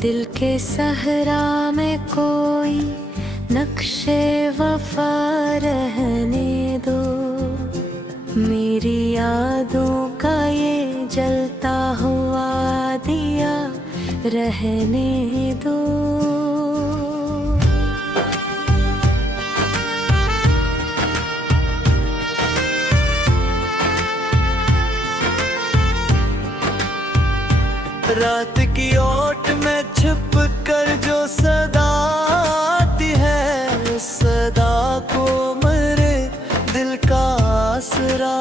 दिल के सहरा में कोई नक्शे वफा रहने दो, मेरी यादों का ये जलता हुआ दिया रहने दो। रात की ओट में छुप कर जो सदा आती है, उस सदा को मेरे दिल का आसरा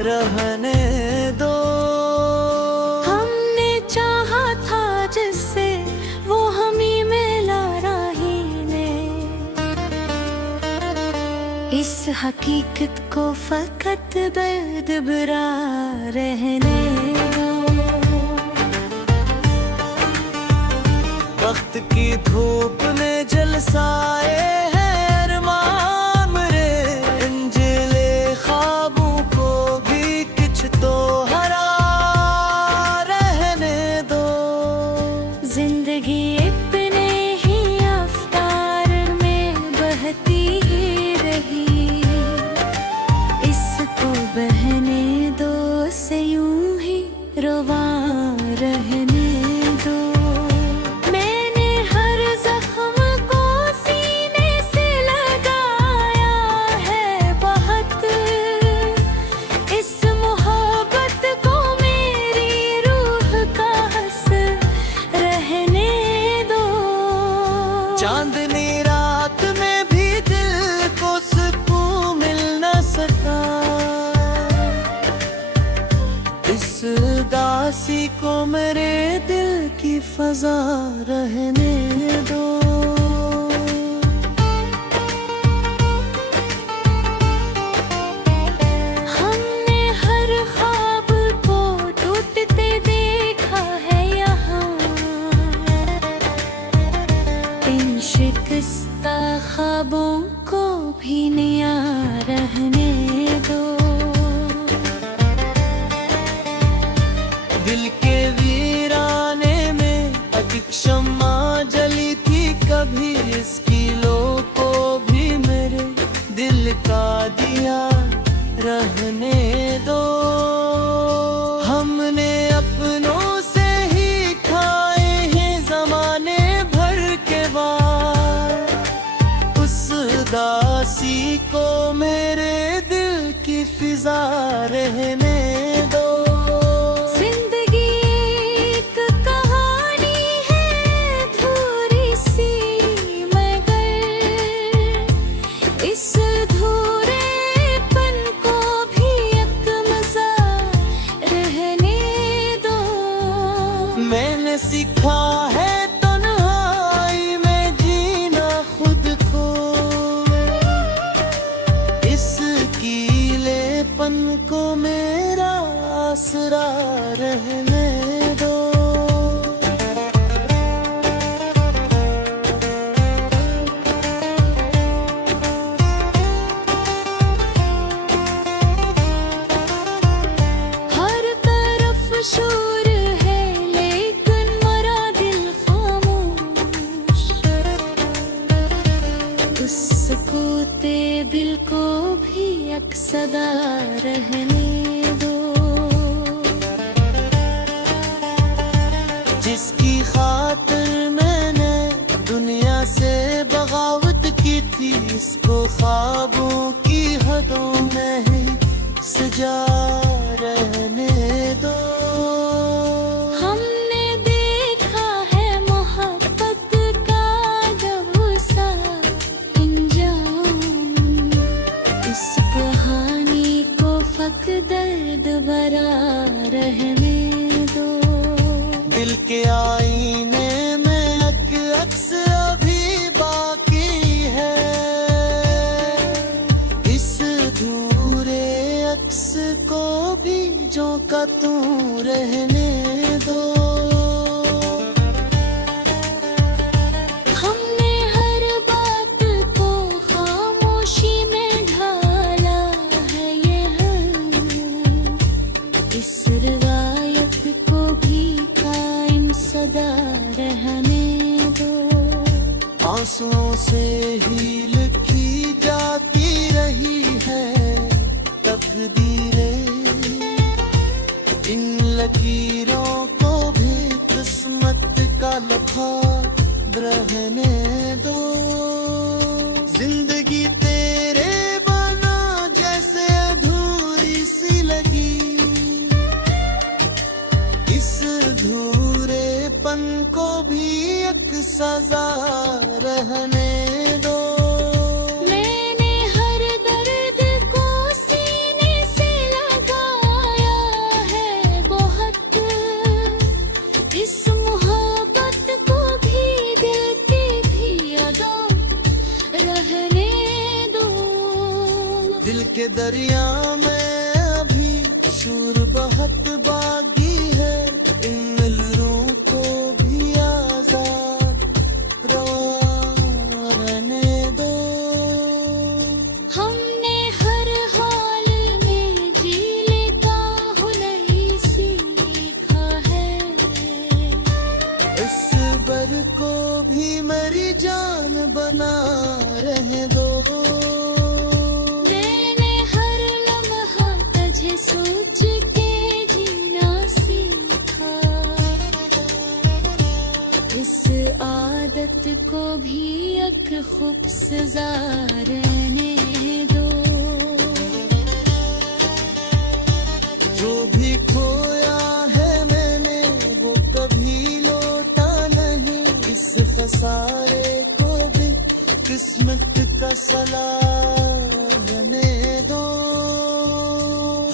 रहने दो। हमने चाहा था जिससे वो हमी मिला राही ने, इस हकीकत को फकत बेदबरा रहने दो। वक्त की धूप ने झलसाए हैं अरमान मेरे, अंजले ख्वाबों को भी कुछ तो हरा रहने दो। जिंदगी अपने ही अफ्तार में बहती ही रही, इसको बहने दो, से यूं ही रुवा रहने दो। चांदनी रात में भी दिल को सुकून मिल न सका, इस उदासी को मेरे दिल की फजा रहने दो। हमने हर ख्वाब को टूटते देखा है यहाँ, इन शिकस्ता ख्वाबों को भी नया रहने दो। दिल के वीराने में एक शम्मा जली थी कभी, इसकी लो को भी मेरे दिल का दिया रहने दो। हमने अपनों से ही खाए हैं जमाने भर के वार, उस उदासी को मेरे दिल की फिजा रहने दो। मैंने सीखा है तन्हाई में जीना खुद को, इस कीलेपन को मेरा आसरा रहने दो। हर तरफ शोर सकूते दिल को भी अक्सदा रहने दो। जिसकी खातिर मैंने दुनिया से बगावत की थी, इसको ख्वाबों की हदों में ही सजा रहने दो। दर्द भरा रहने दो। दिल के आईने में एक अक्स अभी बाकी है, इस अधूरे अक्स को भी जो का तू रहने दो। हमने हर बात को खामोशी में ढाला है, ये इस रिवायत को भी कायम सदा रहना। से ही लिखी जाती रही है तकदीरें। इन लकीरों को भी किस्मत का लखार रहने दो। जिंदगी तेरे बना जैसे अधूरी सी लगी, इस अधूरेपन को भी एक सजा रहने दो। मैंने हर दर्द को सीने से लगाया है बहुत, इस मोहब्बत को भी दिल की भी अदा रहने दो। दिल के दरिया में अभी शूर बहुत बागी है, इन मिलरों को भी आजाद रहने दो। हमने हर हाल में जी लेता हुनर सीखा है, इस बर को भी मेरी जान बना रहे दो। मैंने हर लम्हा तुझे सोच के जीना सीखा, इस आदत को भी एक खूब सजा रहने दो। जो भी खोया है मैंने वो कभी लौटा नहीं, इस खसारे को भी किस्मत का सलाहने दो।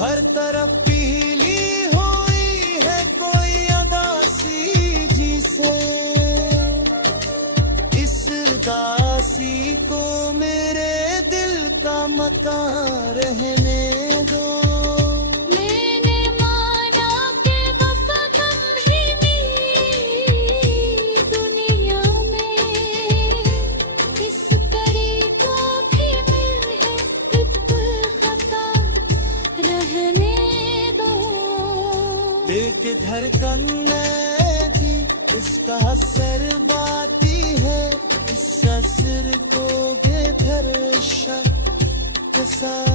हर तरफ पीली हुई है कोई अदासी जिसे, इस दासी को मेरे दिल का मकान रहने दो। मैंने माना कि वफा कम ही मिली दुनिया में, इस तरीका भी मिल है बिल्कुल खता रहने दो। दिल की धड़कन थी इसका असर बाती है, इस असर को बेघर शक के साथ